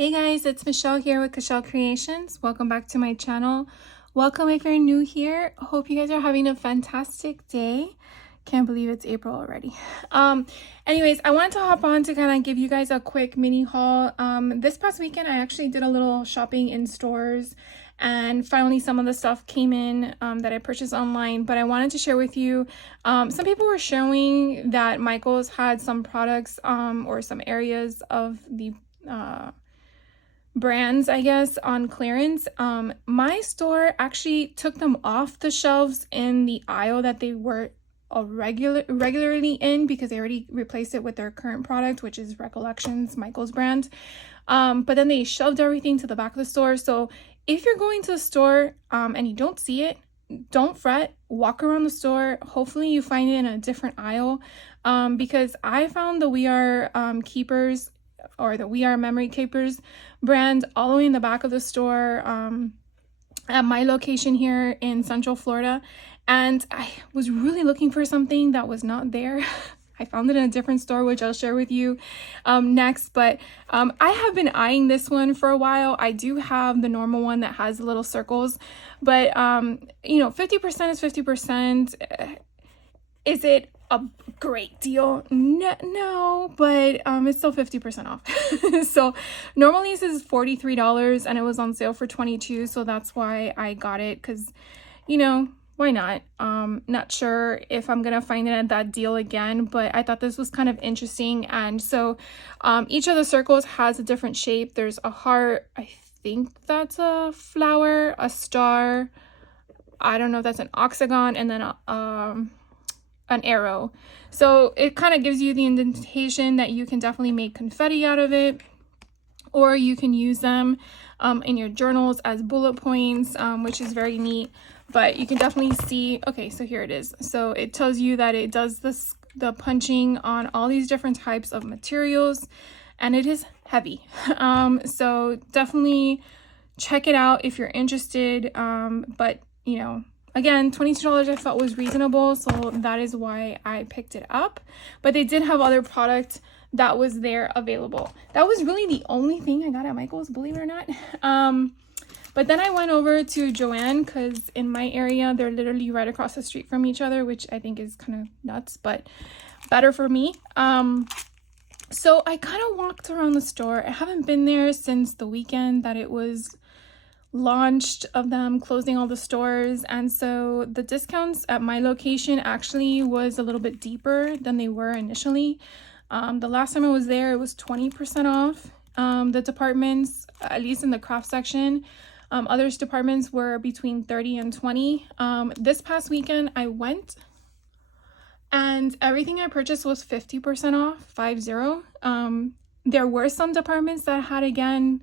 Hey guys, it's Michelle here with Michelle Creations. Welcome back to my channel. Welcome if you're new here. Hope you guys are having a fantastic day. Can't believe it's April already. Anyways, I wanted to hop on to kind of give you guys a quick mini haul. This past weekend, I actually did a little shopping in stores, and finally some of the stuff came in that I purchased online, but I wanted to share with you. Some people were showing that Michael's had some products or some areas of the brands, I guess, on clearance. My store actually took them off the shelves in the aisle that they were regularly in, because they already replaced it with their current product, which is Recollections, Michael's brand. But then they shoved everything to the back of the store. So if you're going to the store and you don't see it, don't fret. Walk around the store. Hopefully you find it in a different aisle, because I found the We Are Keepers, or the We Are Memory Keepers brand, all the way in the back of the store at my location here in Central Florida. And I was really looking for something that was not there. I found it in a different store, which I'll share with you next. But I have been eyeing this one for a while. I do have the normal one that has the little circles, but you know, 50% is 50%. Is it a great deal? No, but it's still 50% off. So normally this is $43 and it was on sale for $22, so that's why I got it, because, you know, why not? Not sure if I'm gonna find it at that deal again, but I thought this was kind of interesting. And so each of the circles has a different shape. There's a heart, I think that's a flower, a star, I don't know if that's an octagon, and then an arrow. So it kind of gives you the indentation that you can definitely make confetti out of it, or you can use them in your journals as bullet points, which is very neat. But you can definitely see, okay, so here it is. So it tells you that it does the punching on all these different types of materials, and it is heavy. So definitely check it out if you're interested. But you know, again, $22 I felt was reasonable, so that is why I picked it up. But they did have other product that was there available. That was really the only thing I got at Michael's, believe it or not. But then I went over to Joann, because in my area, they're literally right across the street from each other, which I think is kind of nuts, but better for me. So I kind of walked around the store. I haven't been there since the weekend that it was launched, of them closing all the stores, and so the discounts at my location actually was a little bit deeper than they were initially. The last time I was there, it was 20% off. The departments, at least in the craft section, others departments were between 30 and 20. This past weekend I went, and everything I purchased was 50% off, 50. There were some departments that had, again,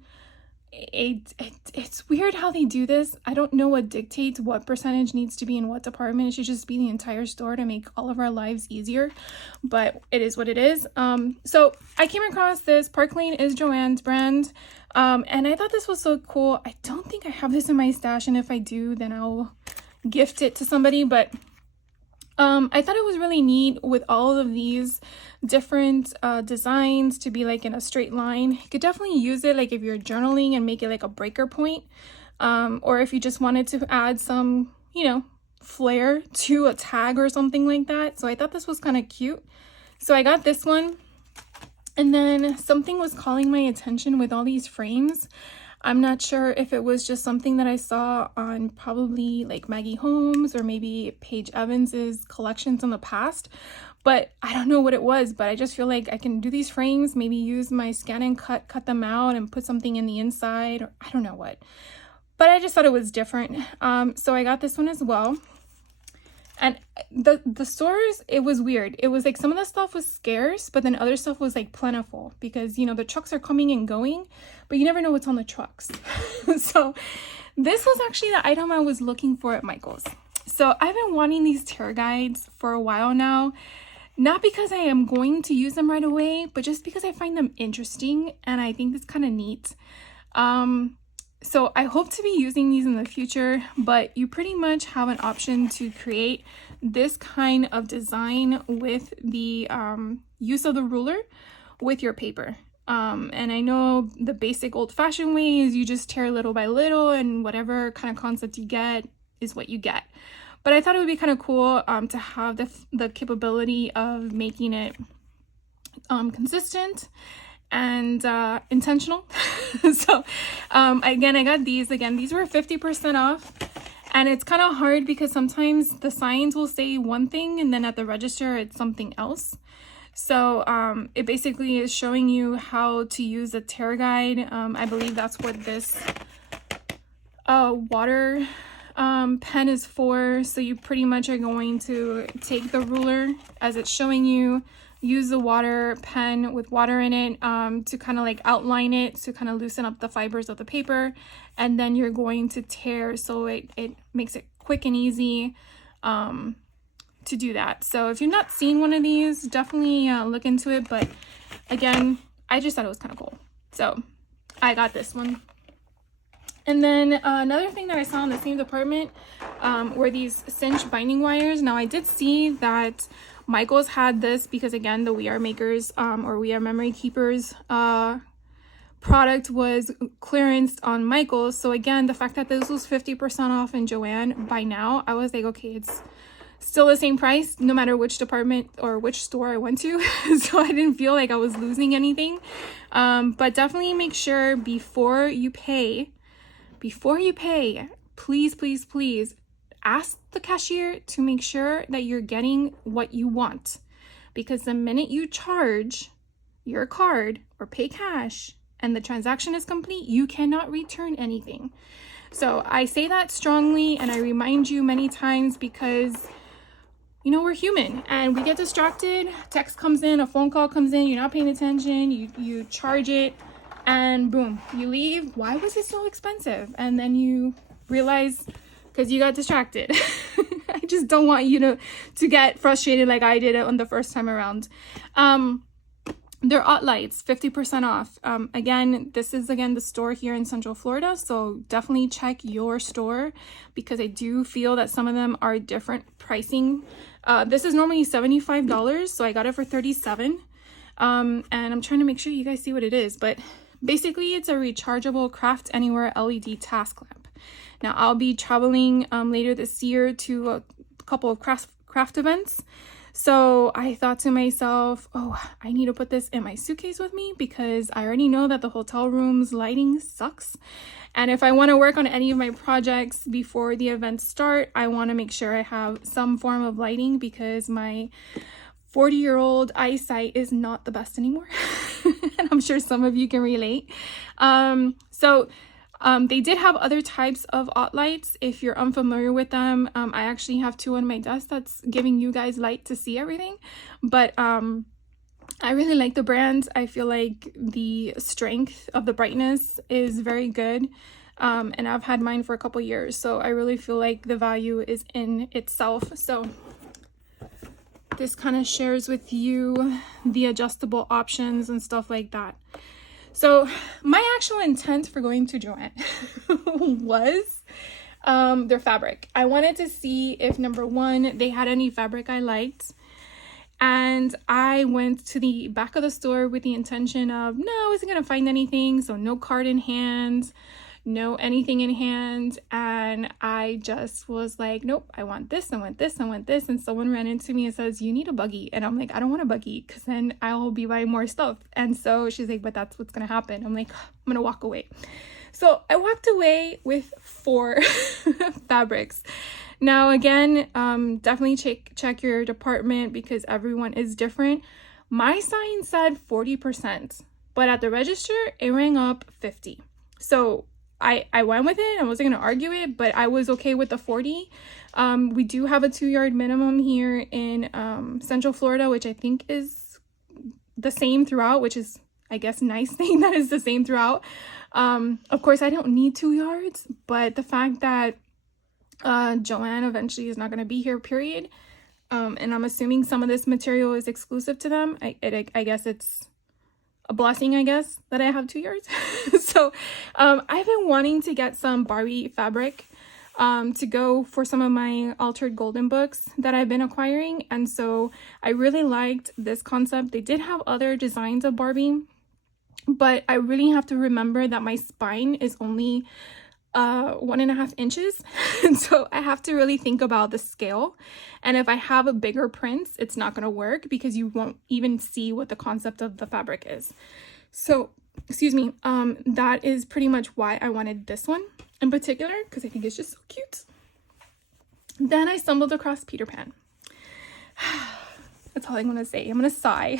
it's weird how they do this. I don't know what dictates what percentage needs to be in what department. It should just be the entire store to make all of our lives easier, but it is what it is. So I came across this. Park Lane is Joann's brand, and I thought this was so cool. I don't think I have this in my stash, and if I do, then I'll gift it to somebody. But I thought it was really neat with all of these different designs to be like in a straight line. You could definitely use it like if you're journaling and make it like a breaker point, or if you just wanted to add some, you know, flair to a tag or something like that. So I thought this was kind of cute. So I got this one, and then something was calling my attention with all these frames. I'm not sure if it was just something that I saw on probably like Maggie Holmes or maybe Paige Evans's collections in the past, but I don't know what it was. But I just feel like I can do these frames, maybe use my scan and cut them out and put something in the inside, or I don't know what. But I just thought it was different. So I got this one as well. And the stores, it was weird. It was like some of the stuff was scarce, but then other stuff was like plentiful, because, you know, the trucks are coming and going, but you never know what's on the trucks. So this was actually the item I was looking for at Michael's. So I've been wanting these tear guides for a while now, not because I am going to use them right away, but just because I find them interesting and I think it's kind of neat. So I hope to be using these in the future, but you pretty much have an option to create this kind of design with the use of the ruler with your paper. And I know the basic old-fashioned way is you just tear little by little, and whatever kind of concept you get is what you get. But I thought it would be kind of cool to have the capability of making it consistent and intentional. So again, I got these. Again, these were 50% off. And it's kind of hard because sometimes the signs will say one thing and then at the register it's something else. So it basically is showing you how to use a tear guide. I believe that's what this water pen is for. So you pretty much are going to take the ruler as it's showing you, use the water pen with water in it to kind of like outline it, to kind of loosen up the fibers of the paper, and then you're going to tear, so it makes it quick and easy to do that. So if you've not seen one of these, definitely look into it. But again, I just thought it was kind of cool, so I got this one. And then another thing that I saw in the same department were these cinch binding wires. Now I did see that Michaels had this because, again, the We Are Makers or We Are Memory Keepers product was clearanced on Michaels. So again, the fact that this was 50% off in Joann, by now I was like, okay, it's still the same price no matter which department or which store I went to. So I didn't feel like I was losing anything. But definitely make sure before you pay, please, please, please ask the cashier to make sure that you're getting what you want, because the minute you charge your card or pay cash and the transaction is complete, you cannot return anything. So I say that strongly and I remind you many times because, you know, we're human and we get distracted. Text comes in, a phone call comes in, you're not paying attention, you charge it, and boom, you leave. Why was it so expensive? And then you realize because you got distracted. I just don't want you to get frustrated like I did on the first time around. They're lights, 50% off. Again, this is the store here in Central Florida, so definitely check your store because I do feel that some of them are different pricing. This is normally $75, so I got it for $37. And I'm trying to make sure you guys see what it is, but basically it's a rechargeable Craft Anywhere LED task lamp. Now I'll be traveling later this year to a couple of craft events. So I thought to myself, oh, I need to put this in my suitcase with me because I already know that the hotel room's lighting sucks. And if I want to work on any of my projects before the events start, I want to make sure I have some form of lighting because my 40-year-old eyesight is not the best anymore. And I'm sure some of you can relate. They did have other types of lights. If you're unfamiliar with them, I actually have two on my desk that's giving you guys light to see everything. But I really like the brand. I feel like the strength of the brightness is very good. And I've had mine for a couple years, so I really feel like the value is in itself. So this kind of shares with you the adjustable options and stuff like that. So my actual intent for going to Joann was their fabric. I wanted to see if, number one, they had any fabric I liked. And I went to the back of the store with the intention of, no, I wasn't going to find anything. So no card in hand, no anything in hand. And I just was like, nope, I want this, I want this, I want this. And someone ran into me and says, you need a buggy. And I'm like, I don't want a buggy because then I'll be buying more stuff. And so she's like, but that's what's going to happen. I'm like, I'm going to walk away. So I walked away with 4 fabrics. Now, again, definitely check your department because everyone is different. My sign said 40%, but at the register, it rang up 50. So I went with it. I wasn't going to argue it, but I was okay with the 40. We do have a 2-yard minimum here in Central Florida, which I think is the same throughout, which is, I guess, nice thing that is the same throughout. Of course, I don't need 2 yards, but the fact that Joann eventually is not going to be here, period. And I'm assuming some of this material is exclusive to them. I guess it's a blessing, I guess, that I have 2 yards. So I've been wanting to get some Barbie fabric to go for some of my altered golden books that I've been acquiring. And so I really liked this concept. They did have other designs of Barbie, but I really have to remember that my spine is only 1.5 inches. And so I have to really think about the scale. And if I have a bigger prints, it's not going to work because you won't even see what the concept of the fabric is. So, excuse me, that is pretty much why I wanted this one in particular, because I think it's just so cute. Then I stumbled across Peter Pan. That's all I'm going to say. I'm going to sigh.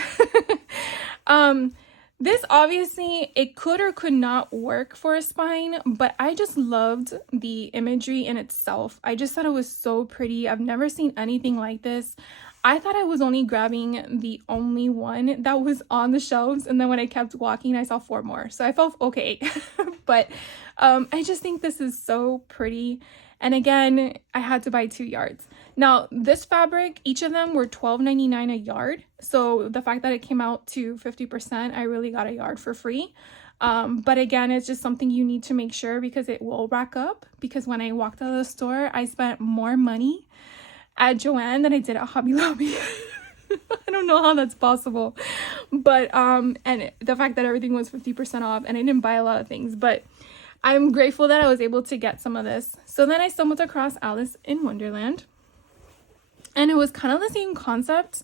This obviously, it could or could not work for a spine, but I just loved the imagery in itself. I just thought it was so pretty. I've never seen anything like this. I thought I was only grabbing the only one that was on the shelves, and then when I kept walking, I saw 4 more. So I felt okay. But I just think this is so pretty. And again, I had to buy 2 yards. Now, this fabric, each of them were $12.99 a yard. So the fact that it came out to 50%, I really got a yard for free. But again, it's just something you need to make sure because it will rack up. Because when I walked out of the store, I spent more money at Joann than I did at Hobby Lobby. I don't know how that's possible. But, and the fact that everything was 50% off and I didn't buy a lot of things. But I'm grateful that I was able to get some of this. So then I stumbled across Alice in Wonderland. And it was kind of the same concept.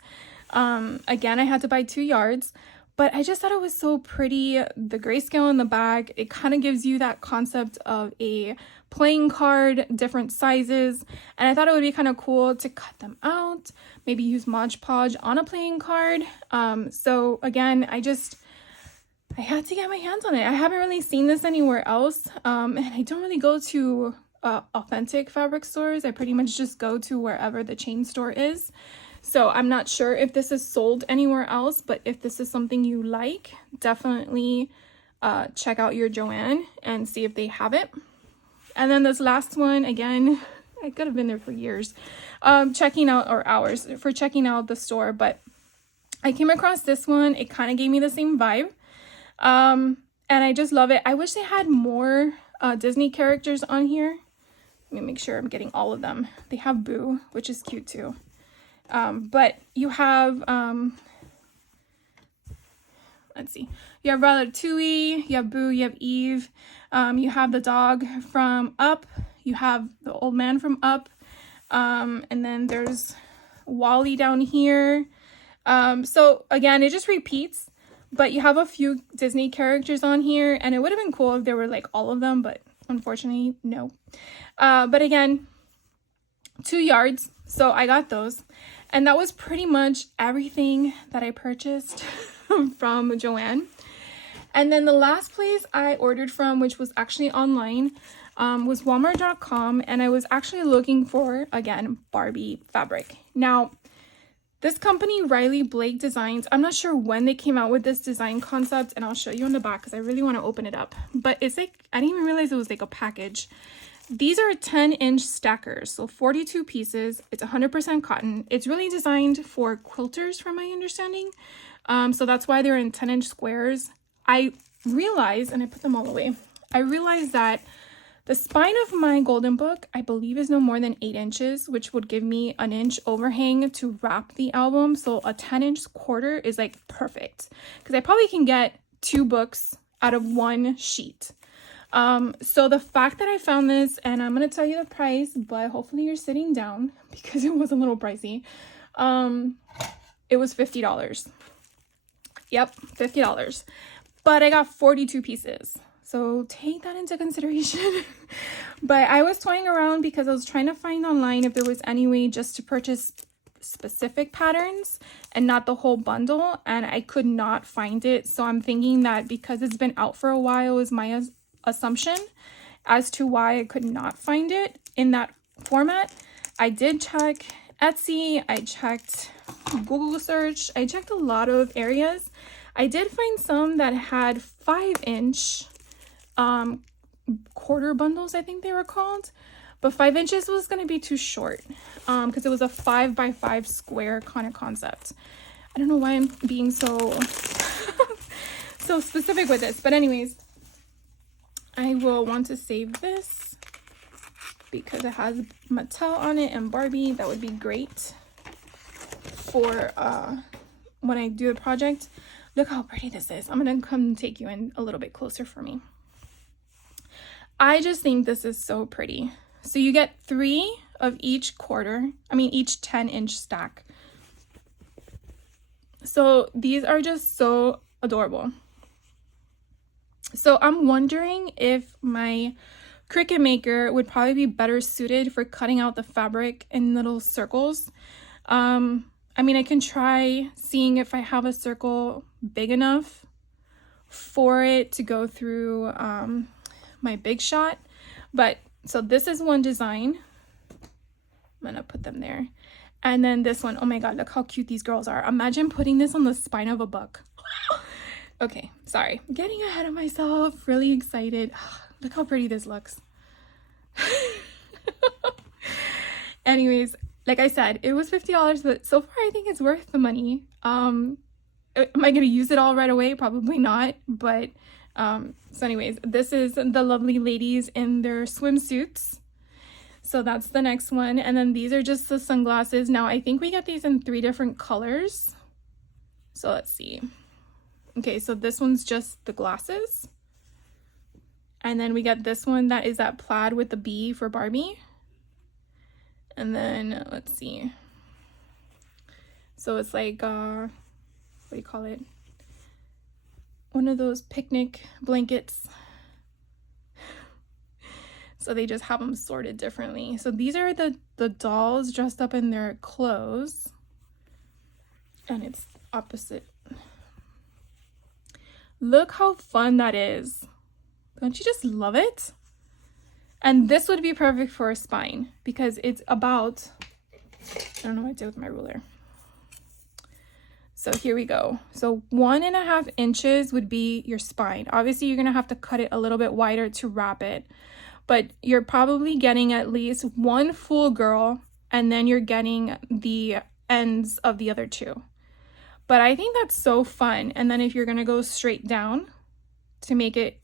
Again, I had to buy 2 yards. But I just thought it was so pretty. The grayscale in the back, it kind of gives you that concept of a playing card, different sizes. And I thought it would be kind of cool to cut them out. Maybe use Mod Podge on a playing card. So again, I had to get my hands on it. I haven't really seen this anywhere else. And I don't really go to authentic fabric stores. I pretty much just go to wherever the chain store is. So I'm not sure if this is sold anywhere else, but if this is something you like, definitely check out your Joann and see if they have it. And then this last one, again, I could have been there for years, checking out, or hours for checking out the store, but I came across this one. It kind of gave me the same vibe. And I just love it. I wish they had more Disney characters on here. Let me make sure I'm getting all of them. They have Boo, which is cute too. But you have, let's see, you have Ratatouille, you have Boo, you have Eve, you have the dog from Up, you have the old man from Up, and then there's Wally down here. So again, it just repeats. But you have a few Disney characters on here, and it would have been cool if there were like all of them, but unfortunately, no. But again, 2 yards, so I got those. And that was pretty much everything that I purchased from Joann. And then the last place I ordered from, which was actually online, was Walmart.com, and I was actually looking for, again, Barbie fabric. Now, this company, Riley Blake Designs, I'm not sure when they came out with this design concept, and I'll show you in the back because I really want to open it up. But it's like, I didn't even realize it was like a package. These are 10-inch stackers, so 42 pieces. It's 100% cotton. It's really designed for quilters, from my understanding. So that's why they're in 10-inch squares. I realized, and I put them all away, I realized that the spine of my golden book, I believe, is no more than 8 inches, which would give me an inch overhang to wrap the album. So a 10-inch quarter is like perfect because I probably can get 2 books out of 1 sheet. So the fact that I found this, and I'm going to tell you the price, but hopefully you're sitting down because it was a little pricey. It was $50. Yep, $50. But I got 42 pieces. So take that into consideration. But I was toying around because I was trying to find online if there was any way just to purchase specific patterns and not the whole bundle, and I could not find it. So I'm thinking that because it's been out for a while is my assumption as to why I could not find it in that format. I did check Etsy, I checked Google search, I checked a lot of areas. I did find some that had 5-inch quarter bundles, I think they were called, but 5 inches was going to be too short because it was a 5x5 square kind of concept. I don't know why I'm being so so specific with this, but anyways, I will want to save this because it has Mattel on it and Barbie. That would be great for when I do a project. Look how pretty this is. I'm gonna come take you in a little bit closer for me. I just think this is so pretty. So you get 3 of each each 10-inch stack. So these are just so adorable. So I'm wondering if my Cricut Maker would probably be better suited for cutting out the fabric in little circles. I mean, I can try seeing if I have a circle big enough for it to go through my Big Shot. But so this is one design. I'm gonna put them there. And then this one, oh my god, look how cute these girls are. Imagine putting this on the spine of a book. Okay, sorry, getting ahead of myself. Really excited. Look how pretty this looks. Anyways, like I said, it was $50, but so far I think it's worth the money. Am I gonna use it all right away? Probably not, but so anyways, this is the lovely ladies in their swimsuits. So that's the next one. And then these are just the sunglasses. Now I think we got these in 3 different colors. So let's see. Okay, so this one's just the glasses. And then we got this one that is that plaid with the bee for Barbie. And then let's see. So it's like what do you call it? One of those picnic blankets. So they just have them sorted differently. So these are the dolls dressed up in their clothes. And it's opposite. Look how fun that is. Don't you just love it? And this would be perfect for a spine because it's about, I don't know what I did with my ruler. So here we go. So 1.5 inches would be your spine. Obviously you're gonna have to cut it a little bit wider to wrap it, but you're probably getting at least 1 full girl and then you're getting the ends of the other 2. But I think that's so fun. And then if you're gonna go straight down to make it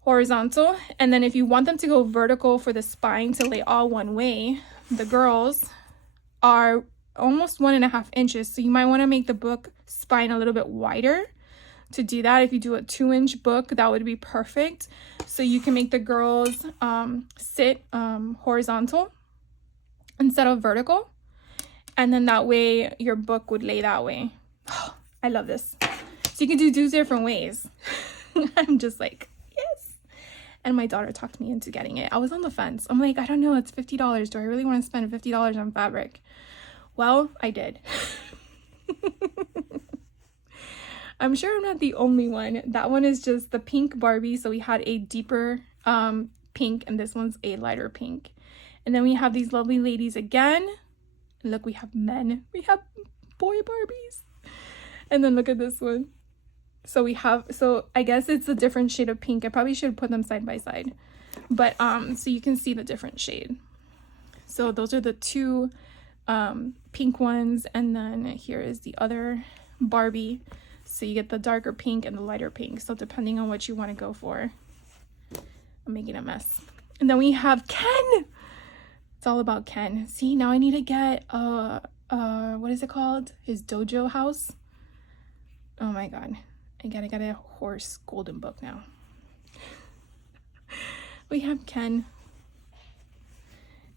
horizontal, and then if you want them to go vertical for the spine to lay all one way, the girls are almost 1.5 inches. So you might want to make the book spine a little bit wider. To do that, if you do a 2-inch book, that would be perfect. So you can make the girls sit horizontal instead of vertical. And then that way your book would lay that way. Oh, I love this. So you can do different ways. I'm just like, yes. And my daughter talked me into getting it. I was on the fence. I'm like, I don't know, it's $50. Do I really want to spend $50 on fabric? Well, I did. I'm sure I'm not the only one. That one is just the pink Barbie. So we had a deeper pink and this one's a lighter pink. And then we have these lovely ladies again. Look, we have men. We have boy Barbies. And then look at this one. So we have, so I guess it's a different shade of pink. I probably should put them side by side. But so you can see the different shade. So those are the 2 pink ones. And then here is the other Barbie. So you get the darker pink and the lighter pink. So depending on what you want to go for. I'm making a mess. And then we have Ken. It's all about Ken. See, now I need to get what is it called? His dojo house. Oh my god. I gotta get a horse golden book now. We have Ken.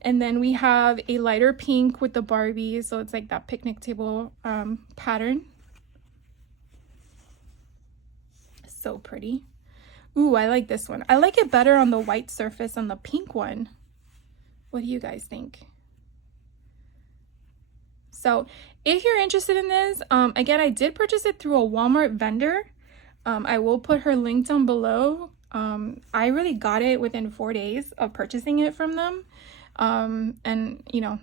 And then we have a lighter pink with the Barbie. So it's like that picnic table pattern. So pretty. Ooh, I like this one. I like it better on the white surface than the pink one. What do you guys think? So if you're interested in this, again, I did purchase it through a Walmart vendor. I will put her link down below. I really got it within 4 days of purchasing it from them. And you know,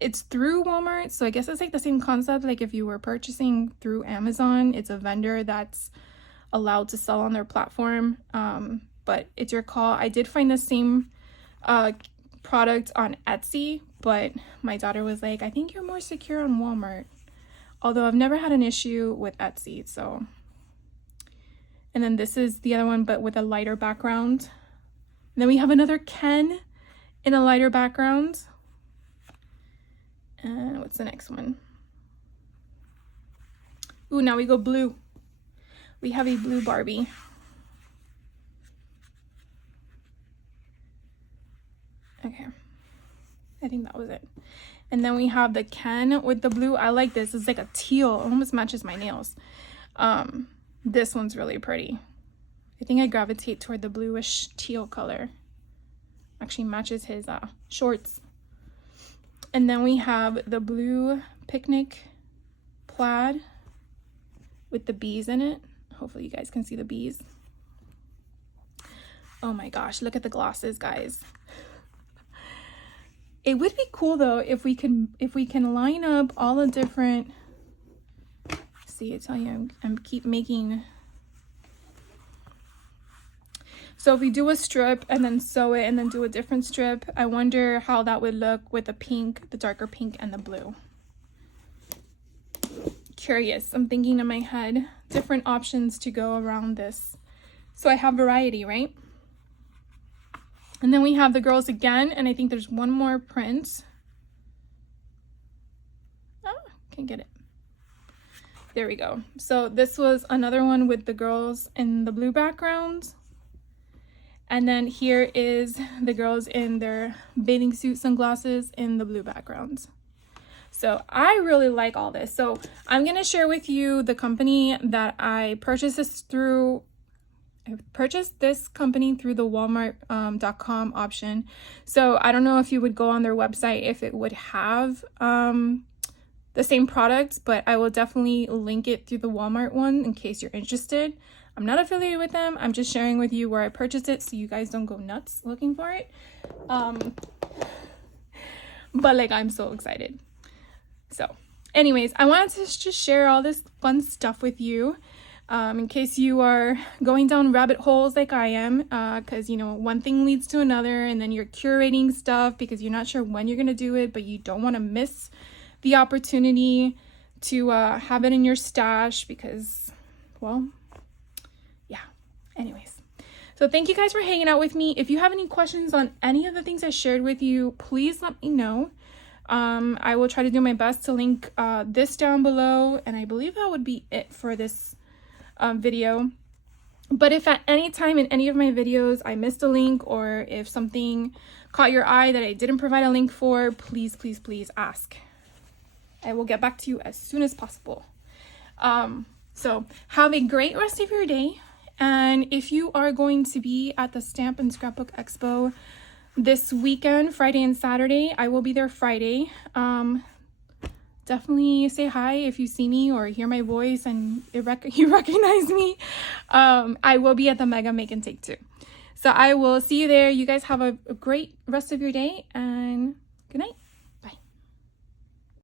it's through Walmart. So I guess it's like the same concept. Like if you were purchasing through Amazon, it's a vendor that's allowed to sell on their platform. But it's your call. I did find the same product on Etsy, but my daughter was like, I think you're more secure on Walmart. Although I've never had an issue with Etsy, so. And then this is the other one, but with a lighter background. And then we have another Ken in a lighter background. And what's the next one? Ooh, now we go blue. We have a blue Barbie. Okay, I think that was it. And then we have the Ken with the blue. I like this. It's like a teal. It almost matches my nails. This one's really pretty. I think I gravitate toward the bluish teal color. Actually matches his shorts. And then we have the blue picnic plaid with the bees in it. Hopefully you guys can see the bees. Oh my gosh, look at the glosses, guys. It would be cool though if we can line up all the different, see, I tell you, I'm keep making. So if we do a strip and then sew it and then do a different strip, I wonder how that would look with the pink, the darker pink, and the blue. Curious. I'm thinking in my head different options to go around this. So I have variety, right? And then we have the girls again, and I think there's one more print. Oh, can't get it. There we go. So this was another one with the girls in the blue background. And then here is the girls in their bathing suit sunglasses in the blue backgrounds. So I really like all this. So I'm going to share with you the company that I purchased this through. I purchased this company through the Walmart.com option. So I don't know if you would go on their website if it would have the same products, but I will definitely link it through the Walmart one in case you're interested. I'm not affiliated with them. I'm just sharing with you where I purchased it so you guys don't go nuts looking for it. But like, I'm so excited. So anyways, I wanted to just share all this fun stuff with you. In case you are going down rabbit holes like I am, because you know, one thing leads to another, and then you're curating stuff because you're not sure when you're gonna do it, but you don't want to miss the opportunity to have it in your stash because, well, yeah. Anyways, so thank you guys for hanging out with me. If you have any questions on any of the things I shared with you, please let me know. I will try to do my best to link this down below, and I believe that would be it for this video. But if at any time in any of my videos I missed a link, or if something caught your eye that I didn't provide a link for, please ask. I will get back to you as soon as possible. So have a great rest of your day, and if you are going to be at the Stamp and Scrapbook Expo this weekend, Friday and Saturday, I will be there Friday. Definitely say hi if you see me or hear my voice and you recognize me. I will be at the Mega Make and Take 2. So I will see you there. You guys have a great rest of your day, and good night.